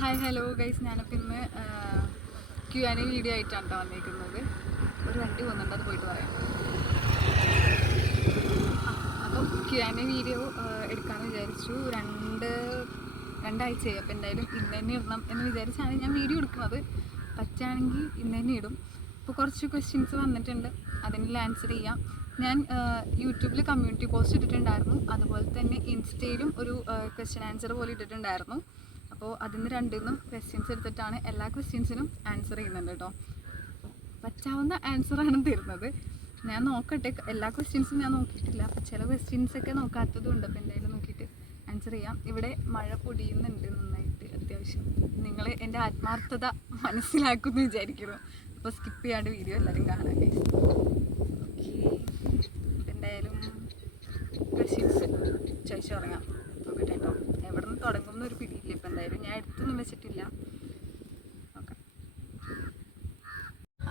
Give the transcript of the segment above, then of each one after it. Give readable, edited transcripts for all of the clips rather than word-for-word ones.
Hi hello guys, ഞാനപ്പോൾ ഇന്ന് Q&A video ആയിട്ടാണ് കേട്ടോ വന്നിരിക്കുന്നത്. ഒരു വണ്ടി പോകുന്നുണ്ട്, അത് പോയിട്ട് പറയാം. അപ്പം Q&A വീഡിയോ എടുക്കാമെന്ന് വിചാരിച്ചു. രണ്ടാഴ്ചയായി. അപ്പോൾ എന്തായാലും ഇന്ന് തന്നെ ഇടണം എന്ന് വിചാരിച്ചാണ് ഞാൻ വീഡിയോ എടുക്കുന്നത്. പറ്റുകയാണെങ്കിൽ ഇന്ന് തന്നെ ഇടും. ഇപ്പോൾ കുറച്ച് ക്വസ്റ്റ്യൻസ് വന്നിട്ടുണ്ട്, അതിനെല്ലാം ആൻസർ ചെയ്യാം. ഞാൻ യൂട്യൂബിൽ കമ്മ്യൂണിറ്റി പോസ്റ്റ് ഇട്ടിട്ടുണ്ടായിരുന്നു, അതുപോലെ തന്നെ ഇൻസ്റ്റയിലും ഒരു ക്വസ്റ്റ്യൻ ആൻസർ പോലെ ഇട്ടിട്ടുണ്ടായിരുന്നു. അപ്പോൾ അതിന് രണ്ടിന്നും ക്വസ്റ്റ്യൻസ് എടുത്തിട്ടാണ് എല്ലാ ക്വസ്റ്റ്യൻസിനും ആൻസർ ചെയ്യുന്നുണ്ട് കേട്ടോ. പറ്റാവുന്ന ആൻസറാണ് തരുന്നത്. ഞാൻ നോക്കട്ടെ, എല്ലാ ക്വസ്റ്റ്യൻസും ഞാൻ നോക്കിയിട്ടില്ല. അപ്പോൾ ചില ക്വസ്റ്റ്യൻസൊക്കെ നോക്കാത്തതും ഉണ്ട്. അപ്പോൾ എന്തായാലും നോക്കിയിട്ട് ആൻസർ ചെയ്യാം. ഇവിടെ മഴ പൊടിയുന്നുണ്ട് നന്നായിട്ട്, അത്യാവശ്യം. നിങ്ങൾ എൻ്റെ ആത്മാർത്ഥത മനസ്സിലാക്കുമെന്ന് വിചാരിക്കുന്നു. അപ്പോൾ സ്കിപ്പ് ചെയ്യാണ്ട് വീഡിയോ എല്ലാവരും കാണാനേ. ഓക്കെ, എന്തായാലും ക്വസ്റ്റ്യൻസ് ചോദിച്ചു തുടങ്ങാം. നോക്കട്ടെ കേട്ടോ, എവിടെ നിന്ന് തുടങ്ങുന്ന ഒരു പിടിയില്ല. ഇപ്പം എന്തായാലും ഞാൻ എടുത്തൊന്നും വെച്ചിട്ടില്ല. നോക്കാം.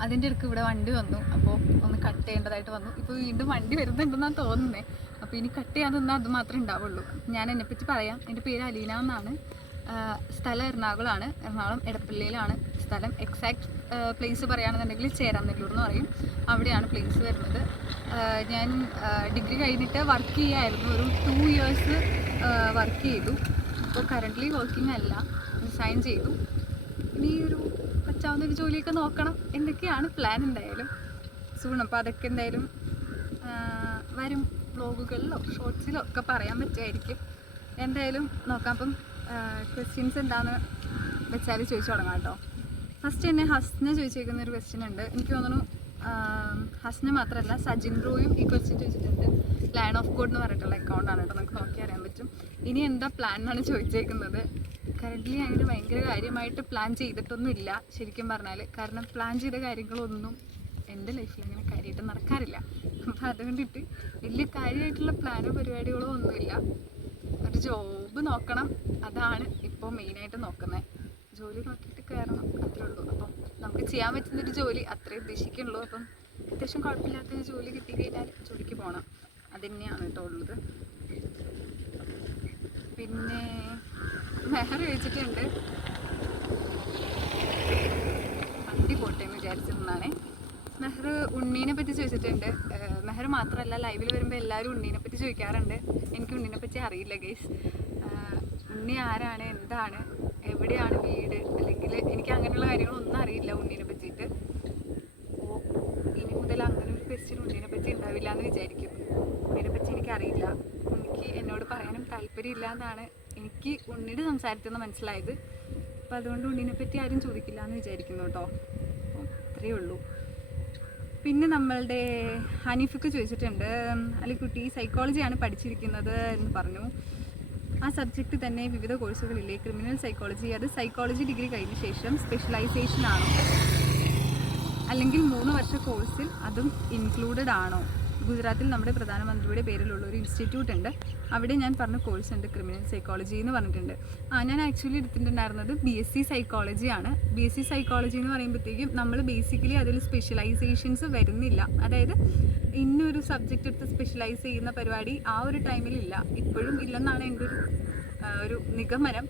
അതിൻ്റെ ഇടയ്ക്ക് ഇവിടെ വണ്ടി വന്നു, അപ്പോൾ ഒന്ന് കട്ട് ചെയ്യേണ്ടതായിട്ട് വന്നു. ഇപ്പോൾ വീണ്ടും വണ്ടി വരുന്നുണ്ടെന്നാണ് തോന്നുന്നത്. അപ്പോൾ ഇനി കട്ട് ചെയ്യാൻ നിന്നാൽ അത് മാത്രമേ ഉണ്ടാവുള്ളൂ. ഞാൻ എന്നെപ്പറ്റി പറയാം. എൻ്റെ പേര് അലീന എന്നാണ്. സ്ഥലം എറണാകുളമാണ്. എറണാകുളം എടപ്പള്ളിയിലാണ് സ്ഥലം. എക്സാക്ട് പ്ലേസ് പറയുകയാണെന്നുണ്ടെങ്കിൽ ചേരാനെല്ലൂർ എന്ന് പറയും. അവിടെയാണ് പ്ലേസ് വരുന്നത്. ഞാൻ ഡിഗ്രി കഴിഞ്ഞിട്ട് വർക്ക് ചെയ്യുമായിരുന്നു. ഒരു 2 years വർക്ക് ചെയ്തു. ഇപ്പോൾ കറൻ്റ്ലി വർക്കിംഗ് അല്ല, റിസൈൻ ചെയ്തു. ഇനി ഒരു പറ്റാവുന്നൊരു ജോലിയൊക്കെ നോക്കണം എന്നൊക്കെയാണ് പ്ലാൻ. എന്തായാലും സൂൺ. അപ്പോൾ അതൊക്കെ എന്തായാലും വരും വ്ലോഗുകളിലോ ഷോർട്സിലോ ഒക്കെ പറയാൻ പറ്റുമായിരിക്കും. എന്തായാലും നോക്കാം. അപ്പം ക്വസ്റ്റ്യൻസ് എന്താണെന്ന് വെച്ചാൽ ചോദിച്ചു തുടങ്ങാം കേട്ടോ. ഫസ്റ്റ് തന്നെ ഹസ്ന ചോദിച്ചേക്കുന്ന ഒരു ക്വസ്റ്റ്യൻ ഉണ്ട്. എനിക്ക് തോന്നുന്നു ഹസ്ന മാത്രമല്ല സജിൻ ബ്രോയും ഈ ക്വസ്റ്റ്യൻ ചോദിച്ചിട്ടുണ്ട്. ലാൻഡ് ഓഫ് ഗോഡ് എന്ന് പറഞ്ഞിട്ടുള്ള അക്കൗണ്ടാണ് കേട്ടോ, നമുക്ക് നോക്കി അറിയാൻ പറ്റും. ഇനി എന്താ പ്ലാൻ എന്നാണ് ചോദിച്ചേക്കുന്നത്. കറൻ്റ്ലി അങ്ങനെ ഭയങ്കര കാര്യമായിട്ട് പ്ലാൻ ചെയ്തിട്ടൊന്നും ഇല്ല ശരിക്കും പറഞ്ഞാൽ. കാരണം പ്ലാൻ ചെയ്ത കാര്യങ്ങളൊന്നും എൻ്റെ ലൈഫിൽ അങ്ങനെ കാര്യമായിട്ട് നടക്കാറില്ല. അപ്പോൾ അതുകൊണ്ടിട്ട് വലിയ കാര്യമായിട്ടുള്ള പ്ലാനോ പരിപാടികളോ ഒന്നുമില്ല. ഒരു ജോബ് നോക്കണം, അതാണ് ഇപ്പോൾ മെയിനായിട്ട് നോക്കുന്നത്. ജോലി നോക്കിയിട്ട് കയറണം, അത്രേ ഉള്ളൂ. അപ്പം നമുക്ക് ചെയ്യാൻ പറ്റുന്നൊരു ജോലി അത്രേ ഉദ്ദേശിക്കുന്നുള്ളൂ. അപ്പം അത്യാവശ്യം കുഴപ്പമില്ലാത്തൊരു ജോലി കിട്ടിക്കഴിഞ്ഞാൽ ജോലിക്ക് പോകണം, അത് തന്നെയാണ് കേട്ടോ ഉള്ളത്. പിന്നെ മെഹർ ചോദിച്ചിട്ടുണ്ട്, വണ്ടി പോട്ടെ എന്ന് വിചാരിച്ചിരുന്നാണേ. മെഹർ ഉണ്ണീനെ പറ്റി ചോദിച്ചിട്ടുണ്ട്. മെഹർ മാത്രമല്ല, ലൈവിൽ വരുമ്പോൾ എല്ലാവരും ഉണ്ണീനെ പറ്റി ചോദിക്കാറുണ്ട്. എനിക്ക് ഉണ്ണീനെ പറ്റി അറിയില്ല ഗൈസ്. ഉണ്ണി ആരാണ്, എന്താണ്, എവിടെയാണ് വീട്, അല്ലെങ്കിൽ എനിക്ക് അങ്ങനെയുള്ള കാര്യങ്ങളൊന്നും അറിയില്ല ഉണ്ണീനെ പറ്റിയിട്ട്. അപ്പോൾ ഇനി മുതൽ അങ്ങനെ ഒരു ക്വസ്റ്റ്യൻ ഉണ്ണീനെ പറ്റി ഉണ്ടാവില്ല എന്ന് വിചാരിക്കുന്നു. ഉണ്ണീനെ പറ്റി എനിക്കറിയില്ല, എനിക്ക് എന്നോട് പറയാനും താല്പര്യമില്ല എന്നാണ് എനിക്ക് ഉണ്ണിയുടെ സംസാരത്തിൽ നിന്ന് മനസ്സിലായത്. അപ്പോൾ അതുകൊണ്ട് ഉണ്ണീനെ പറ്റി ആരും ചോദിക്കില്ല എന്ന് വിചാരിക്കുന്നു കേട്ടോ. അപ്പോൾ അത്രയേ ഉള്ളൂ. പിന്നെ നമ്മളുടെ ഹനീഫൊക്കെ ചോദിച്ചിട്ടുണ്ട്, അലിക്കുട്ടി സൈക്കോളജിയാണ് പഠിച്ചിരിക്കുന്നത് എന്ന് പറഞ്ഞു. ആ സബ്ജക്റ്റ് തന്നെ വിവിധ കോഴ്സുകളില്ലേ? ക്രിമിനൽ സൈക്കോളജി, അത് സൈക്കോളജി ഡിഗ്രി കഴിഞ്ഞ ശേഷം സ്പെഷ്യലൈസേഷൻ ആണോ, അല്ലെങ്കിൽ 3 വർഷ കോഴ്സിൽ അതും ഇൻക്ലൂഡഡ് ആണോ? ഗുജറാത്തിൽ നമ്മുടെ പ്രധാനമന്ത്രിയുടെ പേരിലുള്ള ഒരു ഇൻസ്റ്റിറ്റ്യൂട്ട് ഉണ്ട്, അവിടെ ഞാൻ പറഞ്ഞ കോഴ്സ് ഉണ്ട് ക്രിമിനൽ സൈക്കോളജി എന്ന് പറഞ്ഞിട്ടുണ്ട്. ഞാൻ ആക്ച്വലി എടുത്തിട്ടുണ്ടായിരുന്നത് BSc സൈക്കോളജിയാണ്. BSc സൈക്കോളജി എന്ന് പറയുമ്പോഴത്തേക്കും നമ്മൾ ബേസിക്കലി അതിൽ സ്പെഷ്യലൈസേഷൻസ് വരുന്നില്ല. അതായത് ഇന്നൊരു സബ്ജക്റ്റ് എടുത്ത് സ്പെഷ്യലൈസ് ചെയ്യുന്ന പരിപാടി ആ ഒരു ടൈമിലില്ല, ഇപ്പോഴും ഇല്ലെന്നാണ് എൻ്റെ ഒരു നിഗമനം.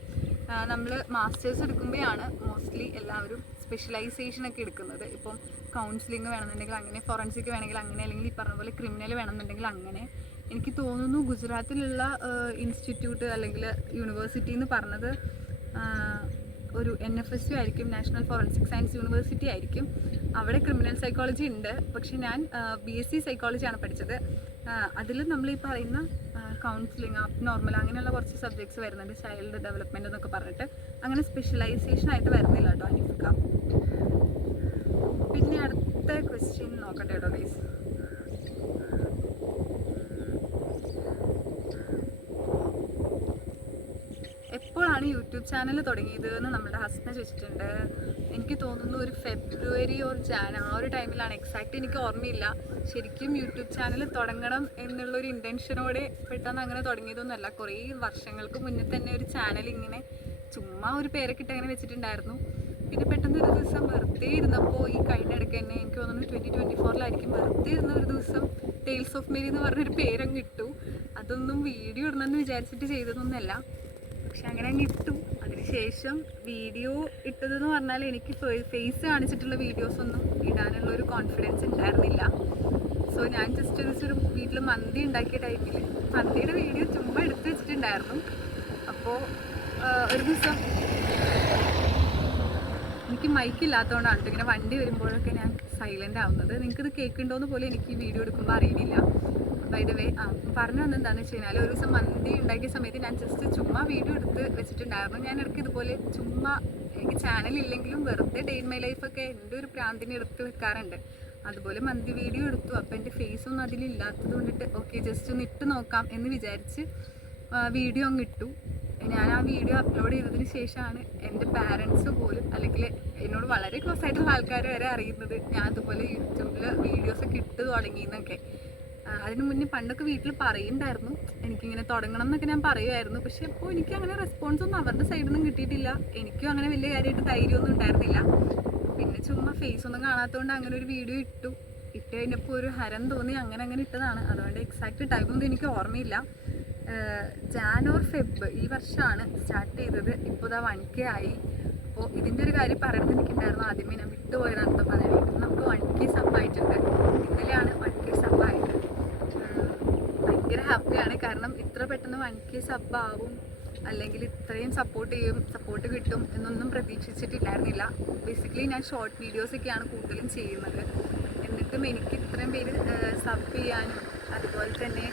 നമ്മൾ മാസ്റ്റേഴ്സ് എടുക്കുമ്പോഴാണ് മോസ്റ്റ്ലി എല്ലാവരും സ്പെഷ്യലൈസേഷനൊക്കെ എടുക്കുന്നത്. ഇപ്പം കൗൺസിലിംഗ് വേണമെന്നുണ്ടെങ്കിൽ അങ്ങനെ, ഫോറൻസിക് വേണമെങ്കിൽ അങ്ങനെ, അല്ലെങ്കിൽ ഈ പറഞ്ഞ പോലെ ക്രിമിനൽ വേണമെന്നുണ്ടെങ്കിൽ അങ്ങനെ. എനിക്ക് തോന്നുന്നു ഗുജറാത്തിലുള്ള ഇൻസ്റ്റിറ്റ്യൂട്ട് അല്ലെങ്കിൽ യൂണിവേഴ്സിറ്റി എന്ന് പറഞ്ഞത് ഒരു NFSU ആയിരിക്കും, നാഷണൽ ഫോറൻസിക് സയൻസ് യൂണിവേഴ്സിറ്റി ആയിരിക്കും. അവിടെ ക്രിമിനൽ സൈക്കോളജി ഉണ്ട്. പക്ഷെ ഞാൻ BSc സൈക്കോളജിയാണ് പഠിച്ചത്. അതിൽ നമ്മൾ ഈ പറയുന്ന കൗൺസിലിംഗ്, നോർമൽ അങ്ങനെയുള്ള കുറച്ച് സബ്ജക്ട്സ് വരുന്നുണ്ട്, ചൈൽഡ് ഡെവലപ്മെൻറ്റ് എന്നൊക്കെ പറഞ്ഞിട്ട്. അങ്ങനെ സ്പെഷ്യലൈസേഷൻ ആയിട്ട് വരുന്നില്ല കേട്ടോ അനിഫിക്ക. പിന്നെ അടുത്ത ക്വസ്റ്റ്യൻ നോക്കട്ടെ കേട്ടോ ഗൈസ്. എപ്പോഴാണ് യൂട്യൂബ് ചാനൽ തുടങ്ങിയത് എന്ന് നമ്മുടെ ഹസ്ന ചോദിച്ചിട്ടുണ്ട്. എനിക്ക് തോന്നുന്നു ഒരു ഫെബ്രുവരി ഓർ ജാൻ ആ ഒരു ടൈമിലാണ്. എക്സാക്റ്റ് എനിക്ക് ഓർമ്മയില്ല. ശരിക്കും യൂട്യൂബ് ചാനൽ തുടങ്ങണം എന്നുള്ളൊരു ഇൻറ്റൻഷനോടെ പെട്ടെന്ന് അങ്ങനെ തുടങ്ങിയതൊന്നുമല്ല. കുറേ വർഷങ്ങൾക്ക് മുന്നേ തന്നെ ഒരു ചാനൽ ഇങ്ങനെ ചുമ്മാ ഒരു പേരൊക്കെ ഇട്ട് അങ്ങനെ വെച്ചിട്ടുണ്ടായിരുന്നു. പിന്നെ പെട്ടെന്ന് ഒരു ദിവസം വെറുതെ ഇരുന്നപ്പോൾ, ഈ കഴിഞ്ഞ ഇടയ്ക്ക് തന്നെ എനിക്ക് തോന്നുന്നു 2024 വെറുതെ ഇരുന്ന ഒരു ദിവസം ടെയിൽസ് ഓഫ് മേരി എന്ന് പറഞ്ഞൊരു പേരങ്ങ് ഇട്ടു. അതൊന്നും വീഡിയോ ഇടണമെന്ന് വിചാരിച്ചിട്ട് ചെയ്തതൊന്നുമല്ല, പക്ഷെ അങ്ങനെ അങ്ങ് ഇട്ടു. അതിന് ശേഷം വീഡിയോ ഇട്ടതെന്ന് പറഞ്ഞാൽ എനിക്ക് ഫേസ് കാണിച്ചിട്ടുള്ള വീഡിയോസ് ഒന്നും ഇടാനുള്ള ഒരു കോൺഫിഡൻസ് ഉണ്ടായിരുന്നില്ല. സോ ഞാൻ ജസ്റ്റ് ഒരു വീട്ടിൽ മന്തി ഉണ്ടാക്കിയ ടൈമിൽ മന്തിയുടെ വീഡിയോ ചുമ്മാ എടുത്ത് വെച്ചിട്ടുണ്ടായിരുന്നു. അപ്പോൾ ഒരു ദിവസം എനിക്ക് മൈക്കില്ലാത്തതുകൊണ്ടാണ് ഇങ്ങനെ വണ്ടി വരുമ്പോഴൊക്കെ ഞാൻ സൈലൻ്റ് ആവുന്നത്. നിങ്ങൾക്കിത് കേൾക്കുന്നുണ്ടോയെന്ന് പോലും എനിക്ക് ഈ വീഡിയോ എടുക്കുമ്പോൾ അറിയില്ല. ബൈ ദ വേ പറഞ്ഞു വന്നത് എന്താണെന്ന് വെച്ച് കഴിഞ്ഞാൽ, ഒരു ദിവസം മന്തി ഉണ്ടാക്കിയ സമയത്ത് ഞാൻ ജസ്റ്റ് ചുമ്മാ വീഡിയോ എടുത്ത് വെച്ചിട്ടുണ്ടായിരുന്നു. ഞാൻ ഇടയ്ക്ക് ഇതുപോലെ ചുമ്മാ എനിക്ക് ചാനലില്ലെങ്കിലും വെറുതെ ഡേ ഇൻ മൈ ലൈഫൊക്കെ എൻ്റെ ഒരു പ്രാന്തിനെ എടുത്ത് വെക്കാറുണ്ട്. അതുപോലെ മന്തി വീഡിയോ എടുത്തു. അപ്പോൾ എൻ്റെ ഫേസൊന്നും അതിലില്ലാത്തത് കൊണ്ടിട്ട് ഓക്കെ ജസ്റ്റ് ഒന്ന് ഇട്ട് നോക്കാം എന്ന് വിചാരിച്ച് വീഡിയോ അങ്ങ് ഇട്ടു. ഞാൻ ആ വീഡിയോ അപ്ലോഡ് ചെയ്തതിന് ശേഷമാണ് എൻ്റെ പാരൻസ് പോലും, അല്ലെങ്കിൽ എന്നോട് വളരെ ക്ലോസ് ആയിട്ടുള്ള ആൾക്കാർ വരെ അറിയുന്നത് ഞാൻ അതുപോലെ യൂട്യൂബിൽ വീഡിയോസൊക്കെ ഇട്ട് തുടങ്ങിയെന്നൊക്കെ. അതിന് മുന്നേ പണ്ടൊക്കെ വീട്ടിൽ പറയുന്നുണ്ടായിരുന്നു എനിക്കിങ്ങനെ തുടങ്ങണം എന്നൊക്കെ ഞാൻ പറയുമായിരുന്നു. പക്ഷെ ഇപ്പോൾ എനിക്ക് അങ്ങനെ റെസ്പോൺസ് ഒന്നും അവരുടെ സൈഡിൽ നിന്നും കിട്ടിയിട്ടില്ല. എനിക്കും അങ്ങനെ വലിയ കാര്യമായിട്ട് ധൈര്യമൊന്നും ഉണ്ടായിരുന്നില്ല. പിന്നെ ചുമ്മാ ഫേസ് ഒന്നും കാണാത്തതുകൊണ്ട് അങ്ങനെ ഒരു വീഡിയോ ഇട്ട് കഴിഞ്ഞപ്പോൾ ഒരു ഹരം തോന്നി അങ്ങനെ ഇട്ടതാണ്. അതുകൊണ്ട് എക്സാക്റ്റ് ടൈമൊന്നും എനിക്ക് ഓർമ്മയില്ല. ജാൻ ഓർ ഫെബ് ഈ വർഷമാണ് സ്റ്റാർട്ട് ചെയ്തത്. ഇപ്പോൾ ഇതാ 1K ആയി. അപ്പോൾ ഇതിൻ്റെ ഒരു കാര്യം പറയുന്നത് എനിക്കുണ്ടായിരുന്നു. ആദ്യമേ ഞാൻ വിട്ടുപോയതാണ് പറയാൻ. നമുക്ക് 1K സബ്ബായിട്ടുണ്ട്. ഇന്നലെയാണ് 1K സബ്ബായത്. ഭയങ്കര ഹാപ്പിയാണ്. കാരണം ഇത്ര പെട്ടെന്ന് 1K സബ്ബാവും, അല്ലെങ്കിൽ ഇത്രയും സപ്പോർട്ട് കിട്ടും എന്നൊന്നും പ്രതീക്ഷിച്ചിട്ടില്ലായിരുന്നില്ല. ബേസിക്കലി ഞാൻ ഷോർട്ട് വീഡിയോസൊക്കെയാണ് കൂടുതലും ചെയ്യുന്നത്. എന്നിട്ടും എനിക്ക് ഇത്രയും പേര് സബ് ചെയ്യാനും അതുപോലെ തന്നെ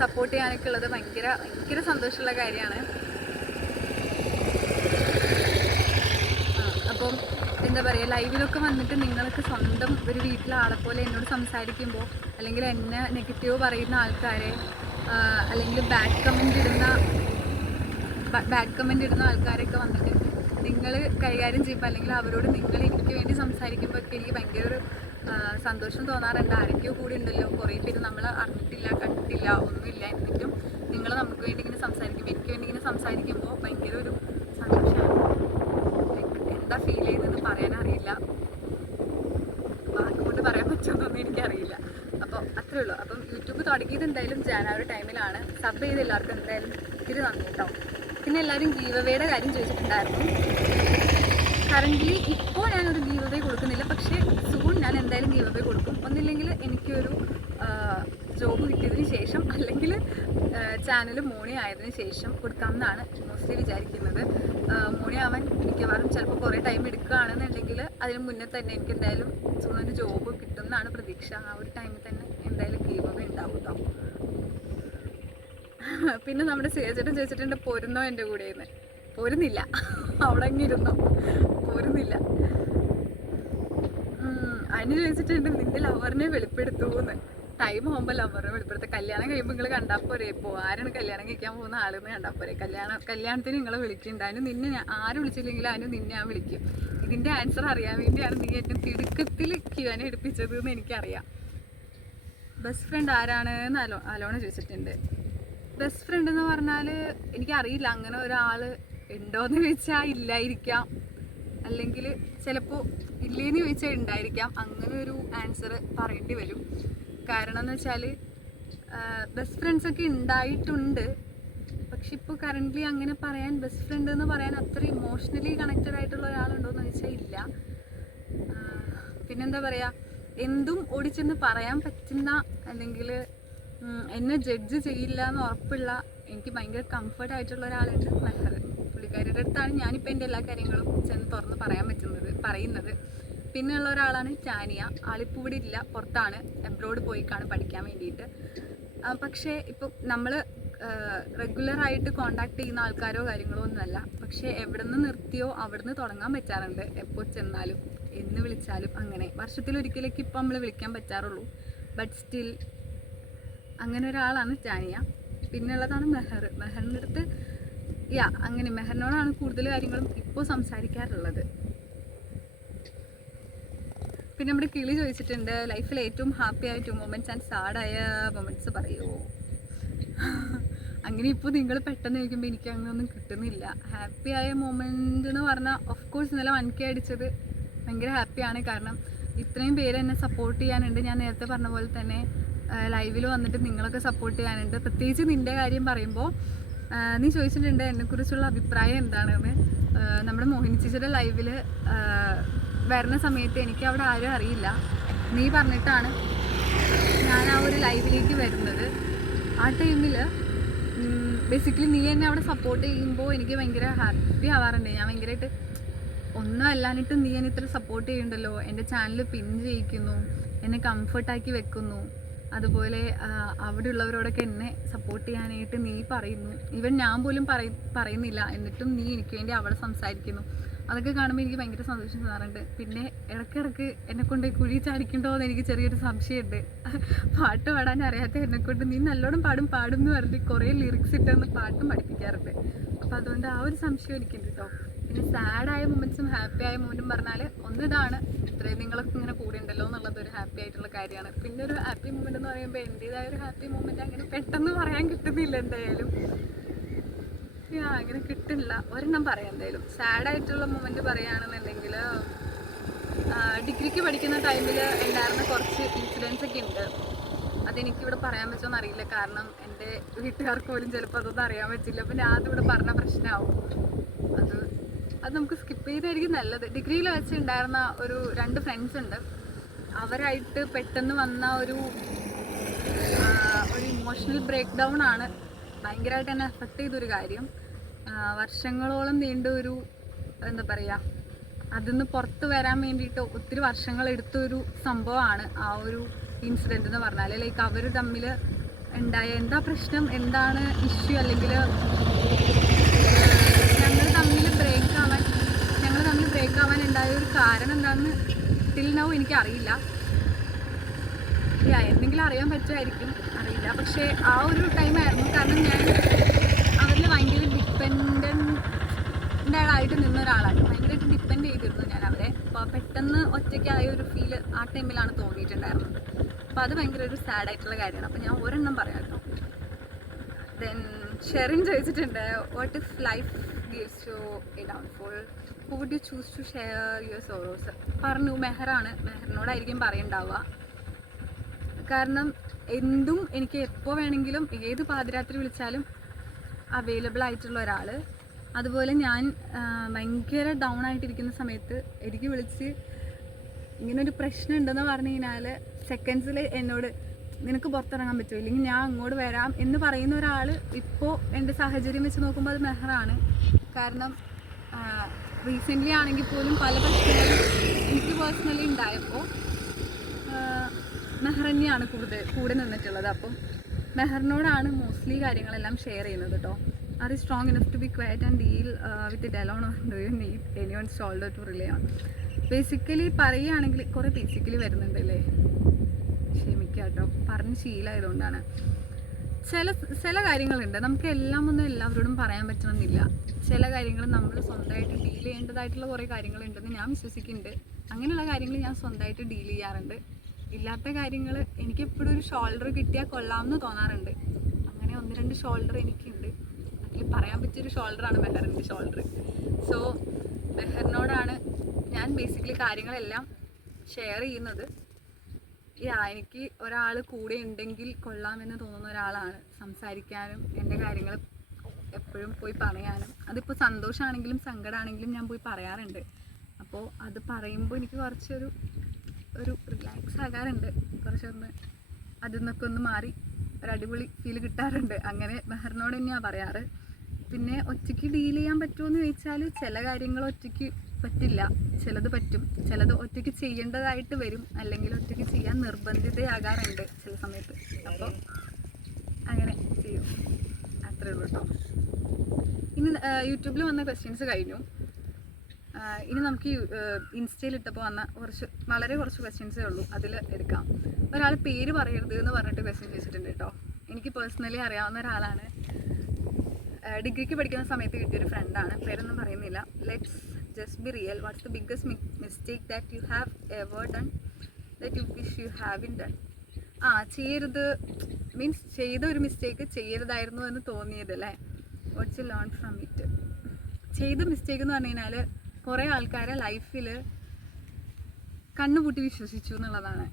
സപ്പോർട്ട് ചെയ്യാനൊക്കെ ഉള്ളത് ഭയങ്കര സന്തോഷമുള്ള കാര്യമാണ്. അപ്പം എന്താ പറയുക, ലൈവിലൊക്കെ വന്നിട്ട് നിങ്ങൾക്ക് സ്വന്തം ഒരു വീട്ടിലെ ആളെ പോലെ എന്നോട് സംസാരിക്കുമ്പോൾ, അല്ലെങ്കിൽ എന്നെ നെഗറ്റീവ് പറയുന്ന ആൾക്കാരെ, അല്ലെങ്കിൽ ബാഡ് കമൻ്റ് ഇടുന്ന ആൾക്കാരൊക്കെ വന്നിട്ട് നിങ്ങൾ കൈകാര്യം ചെയ്യുമ്പോൾ, അല്ലെങ്കിൽ അവരോട് നിങ്ങൾ എനിക്ക് വേണ്ടി സംസാരിക്കുമ്പോഴൊക്കെ എനിക്ക് ഭയങ്കര ഒരു സന്തോഷം തോന്നാറുണ്ട്. ആരൊക്കെയോ കൂടി ഉണ്ടല്ലോ, കുറേ പേര് നമ്മൾ അറിഞ്ഞിട്ടില്ല, കണ്ടിട്ടില്ല, ഒന്നുമില്ല, എന്നിട്ടും നിങ്ങൾ നമുക്ക് വേണ്ടി ഇങ്ങനെ സംസാരിക്കുമ്പോൾ, എനിക്ക് വേണ്ടി ഇങ്ങനെ സംസാരിക്കുമ്പോൾ ഭയങ്കര ഒരു സന്തോഷമാണ്. എന്താ ഫീൽ ചെയ്യുന്നതെന്ന് പറയാനറിയില്ല, വാക്കുകൊണ്ട് പറയാൻ പറ്റുമെന്നൊന്നും എനിക്കറിയില്ല. അപ്പോൾ അത്രേ ഉള്ളൂ. അപ്പം യൂട്യൂബ് തുടങ്ങിയത് എന്തായാലും ജാനുവരി ടൈമിലാണ്. സബ് ചെയ്ത് എല്ലാവർക്കും എന്തായാലും ഒത്തിരി നന്ദി കേട്ടോ. പിന്നെ എല്ലാവരും ഗീവ് അവേയുടെ കാര്യം ചോദിച്ചിട്ടുണ്ടായിരുന്നു. കറൻ്റ്ലി ഇപ്പോൾ ഞാനൊരു ഗീവ് അവേ കൊടുക്കുന്നില്ല, പക്ഷേ സൂൺ ഞാൻ എന്തായാലും ഗീവ് അവേ കൊടുക്കും. ഒന്നില്ലെങ്കിൽ എനിക്കൊരു ജോബ് കിട്ടിയതിന് ശേഷം, അല്ലെങ്കിൽ ചാനൽ മോണി ആയതിനു ശേഷം കൊടുക്കാമെന്നാണ് മോസ്റ്റ്ലി വിചാരിക്കുന്നത്. മോണി ആവാൻ മിക്കവാറും ചിലപ്പോൾ കുറേ ടൈം എടുക്കുകയാണെന്നുണ്ടെങ്കിൽ അതിന് മുന്നേ തന്നെ എനിക്ക് എന്തായാലും സൂണൊരു ജോബ് കിട്ടുമെന്നാണ് പ്രതീക്ഷ. ആ ഒരു ടൈമിൽ തന്നെ എന്തായാലും ഗീവ് അവേ ഉണ്ടാവും കേട്ടോ. പിന്നെ നമ്മുടെ ചേച്ചേട്ടൻ ചോദിച്ചിട്ടുണ്ട് പോരുന്നോ എൻ്റെ കൂടെ എന്ന്. പോരുന്നില്ല, അവിടെ അങ്ങിരുന്നോ, പോരുന്നില്ല. അതിന് ചോദിച്ചിട്ടുണ്ട് നിന്റെ ലവറിനെ വെളിപ്പെടുത്തുമെന്ന്. ടൈം ആകുമ്പോൾ ലവറിനെ വെളിപ്പെടുത്തുക. കല്യാണം കഴിയുമ്പോൾ നിങ്ങൾ കണ്ടാൽ പോരെ, ഇപ്പോൾ ആരാണ് കല്യാണം കഴിക്കാൻ പോകുന്ന ആളെന്ന് കണ്ടാൽ പോരെ. കല്യാണത്തിന് നിങ്ങളെ വിളിക്കുന്നുണ്ട്. അതിന് നിന്നെ ആരും വിളിച്ചില്ലെങ്കിലും അതിന് നിന്നെ ഞാൻ വിളിക്കും. ഇതിൻ്റെ ആൻസർ അറിയാൻ വേണ്ടിയാണ് നീ എന്നെ തിടുക്കത്തിൽ ക്യൂനെ എടുപ്പിച്ചത് എന്ന് എനിക്കറിയാം. ബെസ്റ്റ് ഫ്രണ്ട് ആരാണ് എന്ന് അലോണ ചോദിച്ചിട്ടുണ്ട്. ബെസ്റ്റ് ഫ്രണ്ട് എന്ന് പറഞ്ഞാൽ എനിക്കറിയില്ല, അങ്ങനെ ഒരാൾ ഉണ്ടോയെന്ന് ചോദിച്ചാൽ ഇല്ലായിരിക്കാം, അല്ലെങ്കിൽ ചിലപ്പോൾ ഇല്ലേന്ന് ചോദിച്ചാൽ ഉണ്ടായിരിക്കാം. അങ്ങനെ ഒരു ആൻസർ പറയേണ്ടി വരും. കാരണം എന്ന് വെച്ചാൽ ബെസ്റ്റ് ഫ്രണ്ട്സൊക്കെ ഉണ്ടായിട്ടുണ്ട്, പക്ഷെ ഇപ്പോൾ കറൻ്റ്ലി അങ്ങനെ പറയാൻ ബെസ്റ്റ് ഫ്രണ്ട് എന്ന് പറയാൻ അത്ര ഇമോഷണലി കണക്റ്റഡ് ആയിട്ടുള്ള ഒരാളുണ്ടോയെന്ന് ചോദിച്ചാൽ ഇല്ല. പിന്നെന്താ പറയുക, എന്തും ഓടിച്ചെന്ന് പറയാൻ പറ്റുന്ന, അല്ലെങ്കിൽ എന്നെ ജഡ്ജ് ചെയ്യില്ല എന്ന് ഉറപ്പുള്ള, എനിക്ക് ഭയങ്കര കംഫർട്ടായിട്ടുള്ള ഒരാളുണ്ട്, മെഹർ. പുള്ളിക്കാരിയുടെ അടുത്താണ് ഞാനിപ്പോൾ എൻ്റെ എല്ലാ കാര്യങ്ങളും ചെന്ന് തുറന്ന് പറയുന്നത്. പിന്നെയുള്ള ഒരാളാണ് ചാനിയ. ആളിപ്പോൾ ഇവിടെ ഇല്ല, പുറത്താണ്, എബ്രോഡ് പോയിക്കാണ് പഠിക്കാൻ വേണ്ടിയിട്ട്. പക്ഷേ ഇപ്പോൾ നമ്മൾ റെഗുലറായിട്ട് കോണ്ടാക്ട് ചെയ്യുന്ന ആൾക്കാരോ കാര്യങ്ങളോ ഒന്നുമല്ല. പക്ഷേ എവിടെ നിന്ന് നിർത്തിയോ അവിടെ നിന്ന് തുടങ്ങാൻ പറ്റാറുണ്ട്. എപ്പോൾ ചെന്നാലും എന്ന് വിളിച്ചാലും അങ്ങനെ വർഷത്തിലൊരിക്കലേക്ക് ഇപ്പോൾ നമ്മൾ വിളിക്കാൻ പറ്റാറുള്ളൂ. ബട്ട് സ്റ്റിൽ അങ്ങനെ ഒരാളാണ് ചാനിയ. പിന്നെയുള്ളതാണ് മെഹർ. മെഹറിൻ്റെ അടുത്ത് അങ്ങനെ മെഹറിനോടാണ് കൂടുതൽ കാര്യങ്ങളും ഇപ്പോൾ സംസാരിക്കാറുള്ളത്. പിന്നെ നമ്മുടെ കിളി ചോദിച്ചിട്ടുണ്ട് ലൈഫിൽ ഏറ്റവും ഹാപ്പി ആയ 2 മൊമെൻറ്റ്സ് ആൻഡ് സാഡായ മൊമെൻറ്റ്സ് പറയുമോ. അങ്ങനെ ഇപ്പോൾ നിങ്ങൾ പെട്ടെന്ന് ചോദിക്കുമ്പോൾ എനിക്ക് അങ്ങനെയൊന്നും കിട്ടുന്നില്ല. ഹാപ്പി ആയ മൊമെൻ്റ് എന്ന് പറഞ്ഞാൽ ഓഫ് കോഴ്സ് ഇന്നലെ 1K അടിച്ചത് ഭയങ്കര ഹാപ്പിയാണ്. കാരണം ഇത്രയും പേര് എന്നെ സപ്പോർട്ട് ചെയ്യാനുണ്ട്. ഞാൻ നേരത്തെ പറഞ്ഞ പോലെ തന്നെ ലൈവിൽ വന്നിട്ട് നിങ്ങളൊക്കെ സപ്പോർട്ട് ചെയ്യാനുണ്ട്. പ്രത്യേകിച്ച് നിൻ്റെ കാര്യം പറയുമ്പോൾ നീ ചോദിച്ചിട്ടുണ്ട് എന്നെക്കുറിച്ചുള്ള അഭിപ്രായം എന്താണെന്ന്. നമ്മുടെ മോഹിനി ചേച്ചിയുടെ ലൈവിൽ വരുന്ന സമയത്ത് എനിക്ക് അവിടെ ആരും അറിയില്ല. നീ പറഞ്ഞിട്ടാണ് ഞാൻ ആ ഒരു ലൈവിലേക്ക് വരുന്നത്. ആ ടൈമിൽ ബേസിക്കലി നീ എന്നെ അവിടെ സപ്പോർട്ട് ചെയ്യുമ്പോൾ എനിക്ക് ഭയങ്കര ഹാപ്പി ആവാറുണ്ട്. ഞാൻ ഭയങ്കരമായിട്ട് ഒന്നും അല്ലാഞ്ഞിട്ട് നീ എന്നെ ഇത്ര സപ്പോർട്ട് ചെയ്യുന്നുണ്ടല്ലോ, എൻ്റെ ചാനൽ പിൻ ചെയ്യിക്കുന്നു, എന്നെ കംഫർട്ടാക്കി വെക്കുന്നു, അതുപോലെ അവിടെയുള്ളവരോടൊക്കെ എന്നെ സപ്പോർട്ട് ചെയ്യാനായിട്ട് നീ പറയുന്നു. ഈവൻ ഞാൻ പോലും പറയുന്നില്ല, എന്നിട്ടും നീ എനിക്ക് വേണ്ടി അവിടെ സംസാരിക്കുന്നു. അതൊക്കെ കാണുമ്പോൾ എനിക്ക് ഭയങ്കര സന്തോഷം തോന്നാറുണ്ട്. പിന്നെ ഇടയ്ക്കിടയ്ക്ക് എന്നെക്കൊണ്ട് കുഴി ചാടിക്കണ്ടോ എന്ന് എനിക്ക് ചെറിയൊരു സംശയമുണ്ട്. പാട്ട് പാടാൻ അറിയാത്ത എന്നെക്കൊണ്ട് നീ നല്ലോണം പാടും എന്ന് പറഞ്ഞിട്ട് കുറേ ലിറിക്സ് ഇട്ടെന്ന് പാട്ടും പഠിപ്പിക്കാറുണ്ട്. അപ്പോൾ അതുകൊണ്ട് ആ ഒരു സംശയം എനിക്കുണ്ട് കേട്ടോ. പിന്നെ സാഡായ മൊമെൻറ്റ്സും ഹാപ്പി ആയ മൊമെൻറ്റും പറഞ്ഞാൽ ഒന്നിതാണ്, ഇത്രയും നിങ്ങളൊക്കെ ഇങ്ങനെ കൂടെ ഉണ്ടല്ലോ എന്നുള്ളത് ഒരു ഹാപ്പി ആയിട്ടുള്ള കാര്യമാണ്. പിന്നെ ഒരു ഹാപ്പി മൊമെൻ്റ് എന്ന് പറയുമ്പോൾ എൻ്റേതായ ഒരു ഹാപ്പി മൊമെൻറ്റ് അങ്ങനെ പെട്ടെന്ന് പറയാൻ കിട്ടുന്നില്ല. എന്തായാലും അങ്ങനെ കിട്ടില്ല. ഒരെണ്ണം പറയാം എന്തായാലും. സാഡായിട്ടുള്ള മൊമെൻറ്റ് പറയുകയാണെന്നുണ്ടെങ്കിൽ ഡിഗ്രിക്ക് പഠിക്കുന്ന ടൈമിൽ ഉണ്ടായിരുന്ന കുറച്ച് ഇൻസിഡൻസ് ഒക്കെ ഉണ്ട്. അതെനിക്കിവിടെ പറയാൻ പറ്റുമെന്ന് അറിയില്ല, കാരണം എൻ്റെ വീട്ടുകാർക്ക് പോലും ചിലപ്പോൾ അതൊന്നും അറിയാൻ പറ്റില്ല. അപ്പോൾ ഞാൻ അതിവിടെ പറഞ്ഞ പ്രശ്നമാവും. അത് നമുക്ക് സ്കിപ്പ് ചെയ്തായിരിക്കും നല്ലത്. ഡിഗ്രിയിൽ വെച്ചുണ്ടായിരുന്ന ഒരു 2 ഫ്രണ്ട്സ് ഉണ്ട്. അവരായിട്ട് പെട്ടെന്ന് വന്ന ഒരു ഇമോഷണൽ ബ്രേക്ക് ഡൗൺ ആണ് ഭയങ്കരമായിട്ട് എന്നെ അഫക്റ്റ് ചെയ്തൊരു കാര്യം. വർഷങ്ങളോളം നീണ്ട ഒരു എന്താ പറയുക, അതിന്ന് പുറത്ത് വരാൻ വേണ്ടിയിട്ട് ഒത്തിരി വർഷങ്ങളെടുത്തൊരു സംഭവമാണ് ആ ഒരു ഇൻസിഡൻ്റ് എന്ന് പറഞ്ഞാൽ. ലൈക്ക് അവർ തമ്മിൽ ഉണ്ടായ എന്താ പ്രശ്നം, എന്താണ് ഇഷ്യൂ, അല്ലെങ്കിൽ ഞങ്ങൾ തമ്മിൽ ബ്രേക്ക് ആവാൻ ഉണ്ടായ ഒരു കാരണം എന്താണെന്ന് ടിൽ നൗ എനിക്കറിയില്ല. എന്തെങ്കിലും അറിയാൻ പറ്റുമായിരിക്കും, അറിയില്ല. പക്ഷേ ആ ഒരു ടൈമായിരുന്നു. കാരണം ഞാൻ അവരിൽ ഭയങ്കര ഡിപ്പെൻഡൻ്റായിട്ട് നിന്ന ഒരാളാണ്. ഭയങ്കരമായിട്ട് ഡിപ്പെൻഡ് ചെയ്തിരുന്നു ഞാൻ അവരെ. അപ്പോൾ പെട്ടെന്ന് ഒറ്റയ്ക്കായ ഒരു ഫീല് ആ ടൈമിലാണ് തോന്നിയിട്ടുണ്ടായിരുന്നത്. അപ്പോൾ അത് ഭയങ്കര ഒരു സാഡായിട്ടുള്ള കാര്യമാണ്. അപ്പോൾ ഞാൻ ഒരെണ്ണം പറയാം കേട്ടോ. ദെൻ ഷെറിൻ ചോദിച്ചിട്ടുണ്ട്, what if life gives you a downfall, who would you choose to share your sorrows? പറഞ്ഞു, മെഹറാണ്. മെഹറിനോടായിരിക്കും പറയുണ്ടാവുക. കാരണം എന്തും എനിക്ക് എപ്പോൾ വേണമെങ്കിലും ഏത് പാതിരാത്രി വിളിച്ചാലും അവൈലബിൾ ആയിട്ടുള്ള ഒരാൾ. അതുപോലെ ഞാൻ ഭയങ്കര ഡൗൺ ആയിട്ടിരിക്കുന്ന സമയത്ത് എനിക്ക് വിളിച്ച് ഇങ്ങനൊരു പ്രശ്നം ഉണ്ടെന്ന് പറഞ്ഞു കഴിഞ്ഞാൽ സെക്കൻഡ്സിൽ എന്നോട് നിനക്ക് പുറത്തിറങ്ങാൻ പറ്റുമോ, ഇല്ലെങ്കിൽ ഞാൻ അങ്ങോട്ട് വരാം എന്ന് പറയുന്ന ഒരാൾ ഇപ്പോൾ എൻ്റെ സാഹചര്യം വെച്ച് നോക്കുമ്പോൾ അത് മെഹറാണ്. കാരണം റീസെൻ്റ്ലി ആണെങ്കിൽ പോലും പല പ്രശ്നങ്ങളും എനിക്ക് പേഴ്സണലി ഉണ്ടായപ്പോൾ മെഹർ തന്നെയാണ് കൂടെ നിന്നിട്ടുള്ളത്. അപ്പം മെഹറിനോടാണ് മോസ്റ്റ്ലി കാര്യങ്ങളെല്ലാം ഷെയർ ചെയ്യുന്നത് കേട്ടോ. Are you strong enough to be quiet and deal with it alone, or do you need anyone's shoulder to rely on? Basically പറയുകയാണെങ്കിൽ കുറേ ബേസിക്കലി വരുന്നുണ്ടല്ലേ, ക്ഷമിക്കുക കേട്ടോ, പറഞ്ഞ് ശീലമായതുകൊണ്ടാണ്. ചില കാര്യങ്ങളുണ്ട്, നമുക്ക് എല്ലാം ഒന്നും എല്ലാവരോടും പറയാൻ പറ്റണമെന്നില്ല. ചില കാര്യങ്ങൾ നമ്മൾ സ്വന്തമായിട്ട് ഡീൽ ചെയ്യേണ്ടതായിട്ടുള്ള കുറേ കാര്യങ്ങളുണ്ടെന്ന് ഞാൻ വിശ്വസിക്കുന്നുണ്ട്. അങ്ങനെയുള്ള കാര്യങ്ങൾ ഞാൻ സ്വന്തമായിട്ട് ഡീൽ ചെയ്യാറുണ്ട്. ഇല്ലാത്ത കാര്യങ്ങൾ എനിക്കെപ്പോഴും ഒരു ഷോൾഡർ കിട്ടിയാൽ കൊള്ളാമെന്ന് തോന്നാറുണ്ട്. അങ്ങനെ 1-2 ഷോൾഡർ എനിക്കുണ്ട്. അതിൽ പറയാൻ പറ്റിയൊരു ഷോൾഡറാണ് മെഹറിൻ്റെ ഷോൾഡർ. സോ മെഹറിനോടാണ് ഞാൻ ബേസിക്കലി കാര്യങ്ങളെല്ലാം ഷെയർ ചെയ്യുന്നത്. എനിക്ക് ഒരാൾ കൂടെ ഉണ്ടെങ്കിൽ കൊള്ളാമെന്ന് തോന്നുന്ന ഒരാളാണ്. സംസാരിക്കാനും എൻ്റെ കാര്യങ്ങൾ എപ്പോഴും പോയി പറയാനും, അതിപ്പോൾ സന്തോഷമാണെങ്കിലും സങ്കടമാണെങ്കിലും ഞാൻ പോയി പറയാറുണ്ട്. അപ്പോൾ അത് പറയുമ്പോൾ എനിക്ക് കുറച്ചൊരു റിലാക്സ് ആകാറുണ്ട്, കുറച്ചൊന്ന് അതിൽ നിന്നൊക്കെ ഒന്ന് മാറി ഒരു അടിപൊളി ഫീൽ കിട്ടാറുണ്ട്. അങ്ങനെ മെഹറിനോട് തന്നെയാണ് പറയാറ്. പിന്നെ ഒറ്റയ്ക്ക് ഡീൽ ചെയ്യാൻ പറ്റുമോ എന്ന് ചോദിച്ചാൽ ചില കാര്യങ്ങൾ ഒറ്റയ്ക്ക് പറ്റില്ല, ചിലത് പറ്റും, ചിലത് ഒറ്റയ്ക്ക് ചെയ്യേണ്ടതായിട്ട് വരും, അല്ലെങ്കിൽ ഒറ്റയ്ക്ക് ചെയ്യാൻ നിർബന്ധിതയാകാറുണ്ട് ചില സമയത്ത്. അപ്പോൾ അങ്ങനെ ചെയ്യും, അത്രേ ഉള്ളൂ കേട്ടോ. ഇനി യൂട്യൂബിൽ വന്ന ക്വസ്റ്റ്യൻസ് കഴിഞ്ഞു. ഇനി നമുക്ക് ഇൻസ്റ്റയിലിട്ടപ്പോൾ വന്ന വളരെ കുറച്ച് ക്വസ്റ്റ്യൻസേ ഉള്ളൂ, അതിൽ എടുക്കാം. ഒരാൾ പേര് പറയരുത് എന്ന് പറഞ്ഞിട്ട് ക്വസ്റ്റ്യൻ ചോദിച്ചിട്ടുണ്ട് കേട്ടോ. എനിക്ക് പേഴ്സണലി അറിയാവുന്ന ഒരാളാണ്. ഡിഗ്രിക്ക് പഠിക്കുന്ന സമയത്ത് കിട്ടിയൊരു ഫ്രണ്ടാണ്, പേരൊന്നും പറയുന്നില്ല. Let's just be real. What's the biggest mistake that you have ever done that you wish you haven't done? ചെയ്യരുത് മീൻസ് ചെയ്ത ഒരു മിസ്റ്റേക്ക് ചെയ്യരുതായിരുന്നു എന്ന് തോന്നിയതല്ലേ? What's you learn from it? ചെയ്ത മിസ്റ്റേക്ക് എന്ന് പറഞ്ഞു കഴിഞ്ഞാൽ കുറേ ആൾക്കാരെ ലൈഫിൽ കണ്ണുപൂട്ടി വിശ്വസിച്ചു എന്നുള്ളതാണ്.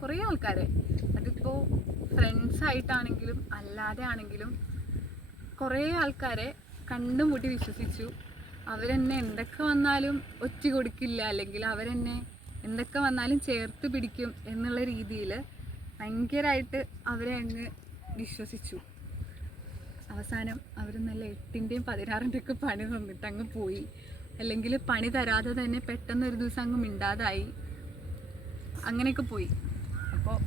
കുറേ ആൾക്കാരെ, അതിപ്പോൾ ഫ്രണ്ട്സായിട്ടാണെങ്കിലും അല്ലാതെ ആണെങ്കിലും കുറേ ആൾക്കാരെ കണ്ടും മുട്ടി വിശ്വസിച്ചു. അവരെന്നെ എന്തൊക്കെ വന്നാലും ഒറ്റ കൊടുക്കില്ല, അല്ലെങ്കിൽ അവരെന്നെ എന്തൊക്കെ വന്നാലും ചേർത്ത് പിടിക്കും എന്നുള്ള രീതിയിൽ ഭയങ്കരമായിട്ട് അവരെ അങ്ങ് വിശ്വസിച്ചു. അവസാനം അവർ നല്ല 8ൻ്റെയും 16ൻ്റെയും ഒക്കെ പണി തന്നിട്ട് അങ്ങ് പോയി. അല്ലെങ്കിൽ പണി തരാതെ തന്നെ പെട്ടെന്ന് ഒരു ദിവസം അങ്ങ് മിണ്ടാതായി, അങ്ങനെയൊക്കെ പോയി. അപ്പോൾ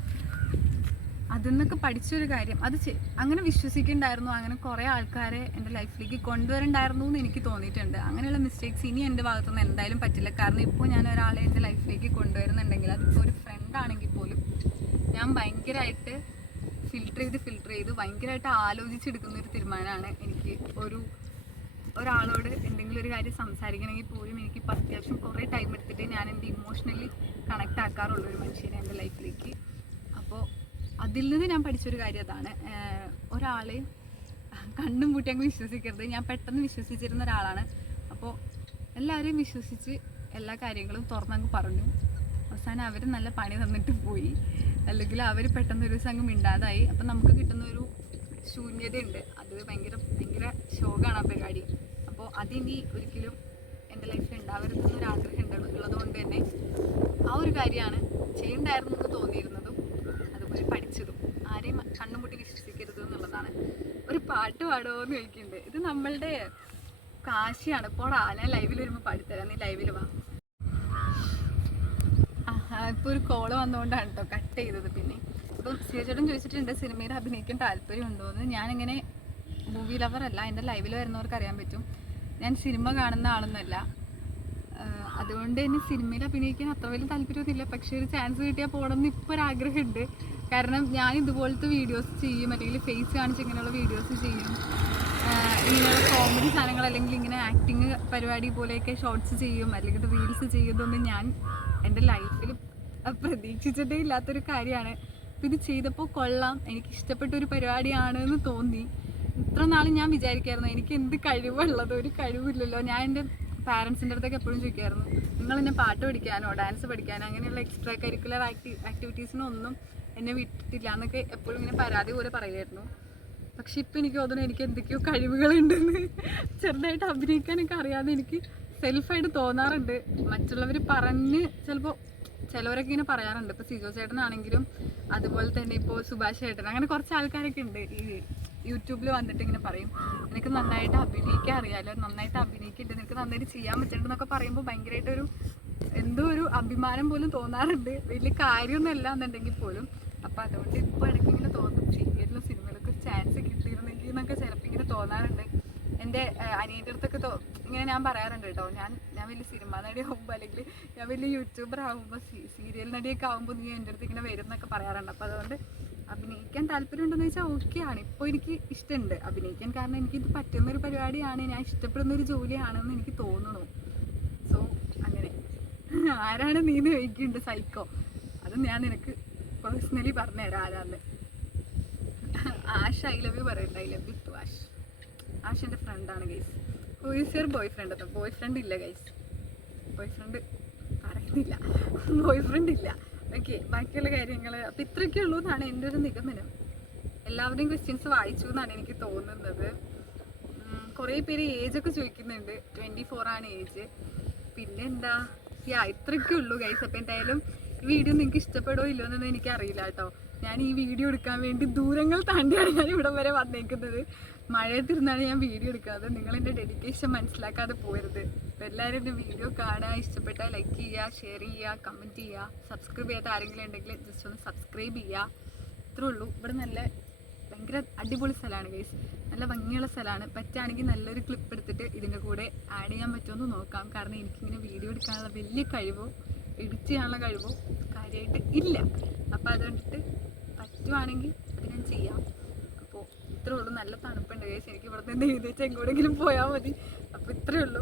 അതിൽ നിന്നൊക്കെ പഠിച്ചൊരു കാര്യം, അത് അങ്ങനെ വിശ്വസിക്കുന്നുണ്ടായിരുന്നു, അങ്ങനെ കുറേ ആൾക്കാരെ എൻ്റെ ലൈഫിലേക്ക് കൊണ്ടുവരണ്ടായിരുന്നു എന്ന് എനിക്ക് തോന്നിയിട്ടുണ്ട്. അങ്ങനെയുള്ള മിസ്റ്റേക്സ് ഇനി എൻ്റെ ഭാഗത്തുനിന്ന് എന്തായാലും പറ്റില്ല. കാരണം ഇപ്പോൾ ഞാൻ ഒരാളെ എൻ്റെ ലൈഫിലേക്ക് കൊണ്ടുവരുന്നുണ്ടെങ്കിൽ, അതിപ്പോൾ ഒരു ഫ്രണ്ട് ആണെങ്കിൽ പോലും ഞാൻ ഭയങ്കരമായിട്ട് ഫിൽട്ടർ ചെയ്ത് ഭയങ്കരമായിട്ട് ആലോചിച്ചെടുക്കുന്ന ഒരു തീരുമാനമാണ്. എനിക്ക് ഒരാളോട് എന്തെങ്കിലും ഒരു കാര്യം സംസാരിക്കണമെങ്കിൽ പോലും എനിക്കിപ്പോൾ അത്യാവശ്യം കുറേ ടൈം എടുത്തിട്ട് ഞാൻ എൻ്റെ ഇമോഷണലി കണക്റ്റ് ആക്കാറുള്ള ഒരു മനുഷ്യനെ എൻ്റെ ലൈഫിലേക്ക്. അപ്പോൾ അതിൽ നിന്ന് ഞാൻ പഠിച്ചൊരു കാര്യം അതാണ്, ഒരാളെ കണ്ണും പൂട്ടി അങ്ങ് വിശ്വസിക്കരുത്. ഞാൻ പെട്ടെന്ന് വിശ്വസിച്ചിരുന്ന ഒരാളാണ്. അപ്പോൾ എല്ലാവരെയും വിശ്വസിച്ച് എല്ലാ കാര്യങ്ങളും തുറന്നങ്ങ് പറഞ്ഞു. അവസാനം അവർ നല്ല പണി തന്നിട്ട് പോയി, അല്ലെങ്കിൽ അവർ പെട്ടെന്ന് ഒരു ദിവസം അങ്ങ് മിണ്ടാതായി. അപ്പം നമുക്ക് കിട്ടുന്നൊരു ശൂന്യതയുണ്ട്, അത് ഭയങ്കര ശോകമാണ് ആ പരിപാടി. അപ്പോൾ അതിനി ഒരിക്കലും എൻ്റെ ലൈഫിൽ ഉണ്ടാവരുതെന്നൊരു ആഗ്രഹം ഉള്ളതുകൊണ്ട് തന്നെ ആ ഒരു കാര്യമാണ് ചെയ്യണ്ടായിരുന്നു എന്ന് തോന്നിയിരുന്നതും അതുപോലെ പഠിച്ചതും. ആരെയും കണ്ണുമുട്ടി വിശ്വസിക്കരുത് എന്നുള്ളതാണ്. ഒരു പാട്ട് പാടുമോ എന്ന് ചോദിക്കുന്നുണ്ട്. ഇത് നമ്മളുടെ കാശിയാണ്. ഇപ്പോൾ ഞാൻ ലൈവിൽ വരുമ്പോൾ പാടിത്തരാം, നീ ലൈവിൽ വാ. ഇപ്പോൾ ഒരു കോള് വന്നുകൊണ്ടാണ് കേട്ടോ കട്ട് ചെയ്തത്. പിന്നെ ഇപ്പം ചേച്ചേട്ടൻ ചോദിച്ചിട്ടുണ്ട് സിനിമയിൽ അഭിനയിക്കാൻ താല്പര്യമുണ്ടോ എന്ന്. ഞാനിങ്ങനെ മൂവി ലവറല്ല, എൻ്റെ ലൈവിൽ വരുന്നവർക്ക് അറിയാൻ പറ്റും ഞാൻ സിനിമ കാണുന്ന ആളൊന്നുമല്ല. അതുകൊണ്ട് തന്നെ സിനിമയിൽ അഭിനയിക്കാൻ അത്ര വലിയ താല്പര്യമൊന്നുമില്ല. പക്ഷേ ഒരു ചാൻസ് കിട്ടിയാൽ പോകണമെന്ന് ഇപ്പോൾ ഒരാഗ്രഹമുണ്ട്. കാരണം ഞാൻ ഇതുപോലത്തെ വീഡിയോസ് ചെയ്യും, അല്ലെങ്കിൽ ഫേസ് കാണിച്ച് ഇങ്ങനെയുള്ള വീഡിയോസ് ചെയ്യും, ഇങ്ങനെയുള്ള കോമഡി സാധനങ്ങൾ, അല്ലെങ്കിൽ ഇങ്ങനെ ആക്ടിങ് പരിപാടി പോലെയൊക്കെ ഷോർട്സ് ചെയ്യും, അല്ലെങ്കിൽ റീൽസ് ചെയ്യുന്നതൊന്നും ഞാൻ എൻ്റെ ലൈഫിൽ പ്രതീക്ഷിച്ചിട്ടേ ഇല്ലാത്തൊരു കാര്യമാണ്. അപ്പോൾ ഇത് ചെയ്തപ്പോൾ കൊള്ളാം, എനിക്ക് ഇഷ്ടപ്പെട്ടൊരു പരിപാടിയാണെന്ന് തോന്നി. ഇത്ര നാളും ഞാൻ വിചാരിക്കായിരുന്നു എനിക്ക് എന്ത് കഴിവുള്ളത്, ഒരു കഴിവില്ലല്ലോ. ഞാൻ എൻ്റെ പാരൻസിൻ്റെ അടുത്തൊക്കെ എപ്പോഴും ചോദിക്കായിരുന്നു, നിങ്ങൾ എന്നെ പാട്ട് പഠിക്കാനോ ഡാൻസ് പഠിക്കാനോ അങ്ങനെയുള്ള എക്സ്ട്രാ കരിക്കുലർ ആക്ടിവിറ്റീസിനൊന്നും എന്നെ വിട്ടിട്ടില്ല എന്നൊക്കെ എപ്പോഴും ഇങ്ങനെ പരാതി പോലെ പറയുമായിരുന്നു. പക്ഷെ ഇപ്പം എനിക്ക് തോന്നുന്നു എനിക്ക് എന്തൊക്കെയോ കഴിവുകളുണ്ടെന്ന്. ചെറുതായിട്ട് അഭിനയിക്കാനൊക്കെ അറിയാതെ എനിക്ക് സെൽഫായിട്ട് തോന്നാറുണ്ട്. മറ്റുള്ളവർ പറഞ്ഞ് ചിലവരൊക്കെ ഇങ്ങനെ പറയാറുണ്ട്. ഇപ്പോൾ സിജോ ചേട്ടനാണെങ്കിലും അതുപോലെ തന്നെ ഇപ്പോൾ സുഭാഷ് ചേട്ടൻ, അങ്ങനെ കുറച്ച് ആൾക്കാരൊക്കെ ഉണ്ട് ഈ യൂട്യൂബിൽ വന്നിട്ട് ഇങ്ങനെ പറയും, നിനക്ക് നന്നായിട്ട് അഭിനയിക്കാൻ അറിയാമല്ലോ, നന്നായിട്ട് അഭിനയിക്കുന്നുണ്ട്, നിനക്ക് നന്നായിട്ട് ചെയ്യാൻ പറ്റുന്നുണ്ടെന്നൊക്കെ പറയുമ്പോൾ ഭയങ്കരമായിട്ടൊരു എന്തോ ഒരു അഭിമാനം പോലും തോന്നാറുണ്ട്. വലിയ കാര്യമൊന്നുമല്ല എന്നുണ്ടെങ്കിൽ പോലും. അപ്പോൾ അതുകൊണ്ട് ഇപ്പോൾ ഇടയ്ക്ക് ഇങ്ങനെ തോന്നും സീരിയലിലും സിനിമയിലൊക്കെ ഒരു ചാൻസ് കിട്ടിയിരുന്നെങ്കിൽ എന്നൊക്കെ ചിലപ്പോൾ ഇങ്ങനെ തോന്നാറുണ്ട്. എൻ്റെ അനിയൻ്റെ അടുത്തൊക്കെ ഇങ്ങനെ ഞാൻ പറയാറുണ്ട് കേട്ടോ, ഞാൻ വലിയ സിനിമ നടിയാകുമ്പോൾ അല്ലെങ്കിൽ ഞാൻ വലിയ യൂട്യൂബർ ആകുമ്പോൾ സീരിയൽ നടിയൊക്കെ ആകുമ്പോൾ നീ എൻ്റെ അടുത്ത് ഇങ്ങനെ വരും എന്നൊക്കെ പറയാറുണ്ട്. അപ്പോൾ അതുകൊണ്ട് അഭിനയിക്കാൻ താല്പര്യമുണ്ടെന്ന് ചോദിച്ചാൽ ഓക്കെയാണ്. ഇപ്പോൾ എനിക്ക് ഇഷ്ടമുണ്ട് അഭിനയിക്കാൻ, കാരണം എനിക്കിത് പറ്റുന്നൊരു പരിപാടിയാണ്, ഞാൻ ഇഷ്ടപ്പെടുന്നൊരു ജോലിയാണെന്ന് എനിക്ക് തോന്നുന്നു. സോ അങ്ങനെ ആരാണ് നീ എന്ന് ചോദിക്കുന്നുണ്ട്, സൈക്കോ. അത് ഞാൻ നിനക്ക് പേഴ്സണലി പറഞ്ഞുതരാം ആരാന്ന്. ആഷ് ഐ ലവ് യു പറയട്ടെ. I love you too Ash. Ash എൻ്റെ ഫ്രണ്ടാണ് guys. Who is your boyfriend? അപ്പോൾ ബോയ് ഫ്രണ്ട് ഇല്ല ഗൈസ്, ബോയ് ഫ്രണ്ട് പറയുന്നില്ല, ബോയ് ഫ്രണ്ട് ഇല്ല. ഓക്കെ, ബാക്കിയുള്ള കാര്യങ്ങൾ അപ്പോൾ ഇത്രയൊക്കെ ഉള്ളൂ എന്നാണ് എൻ്റെ ഒരു നിഗമനം. എല്ലാവരുടെയും ക്വസ്റ്റ്യൻസ് വായിച്ചു എന്നാണ് എനിക്ക് തോന്നുന്നത്. കുറേ പേര് ഏജൊക്കെ ചോദിക്കുന്നുണ്ട്. 24 ആണ് ഏജ്. പിന്നെ എന്താ, ഇത്രയൊക്കെ ഉള്ളൂ ഗൈസ്. അപ്പോൾ എന്തായാലും ഈ വീഡിയോ നിങ്ങൾക്ക് ഇഷ്ടപ്പെടുമോ ഇല്ലയോ എന്നൊന്നും എനിക്കറിയില്ല കേട്ടോ. ഞാൻ ഈ വീഡിയോ എടുക്കാൻ വേണ്ടി ദൂരങ്ങൾ താണ്ടിയാണ് ഞാൻ ഇവിടം വരെ വന്നേക്കുന്നത്. മഴയത്തിരുന്നാണ് ഞാൻ വീഡിയോ എടുക്കുന്നത്. നിങ്ങളെൻ്റെ ഡെഡിക്കേഷൻ മനസ്സിലാക്കാതെ പോരുത്. അപ്പോൾ എല്ലാവരും എൻ്റെ വീഡിയോ കാണുക, ഇഷ്ടപ്പെട്ടാൽ ലൈക്ക് ചെയ്യുക, ഷെയർ ചെയ്യുക, കമൻറ്റ് ചെയ്യുക. സബ്സ്ക്രൈബ് ചെയ്യാത്ത ആരെങ്കിലും ഉണ്ടെങ്കിൽ ജസ്റ്റ് ഒന്ന് സബ്സ്ക്രൈബ് ചെയ്യുക. ഇത്രേ ഉള്ളൂ. ഇവിടെ ഭയങ്കര അടിപൊളി സ്ഥലമാണ് ഗൈസ്, നല്ല ഭംഗിയുള്ള സ്ഥലമാണ്. പറ്റുകയാണെങ്കിൽ നല്ലൊരു ക്ലിപ്പ് എടുത്തിട്ട് ഇതിൻ്റെ കൂടെ ആഡ് ചെയ്യാൻ പറ്റുമെന്ന് നോക്കാം. കാരണം എനിക്കിങ്ങനെ വീഡിയോ എടുക്കാനുള്ള വലിയ കഴിവോ എഡിറ്റ് ചെയ്യാനുള്ള കഴിവോ കാര്യമായിട്ട് ഇല്ല. അപ്പോൾ അതുകൊണ്ടിട്ട് പറ്റുവാണെങ്കിൽ അത് ഞാൻ ചെയ്യാം. അപ്പോൾ ഇത്രേ ഉള്ളൂ. നല്ല തണുപ്പുണ്ട് ഗൈസ്. എനിക്ക് ഇവിടെ നിന്ന് എഴുതിച്ച് എങ്ങോട്ടെങ്കിലും പോയാൽ മതി. അപ്പോൾ ഇത്രയേ ഉള്ളൂ.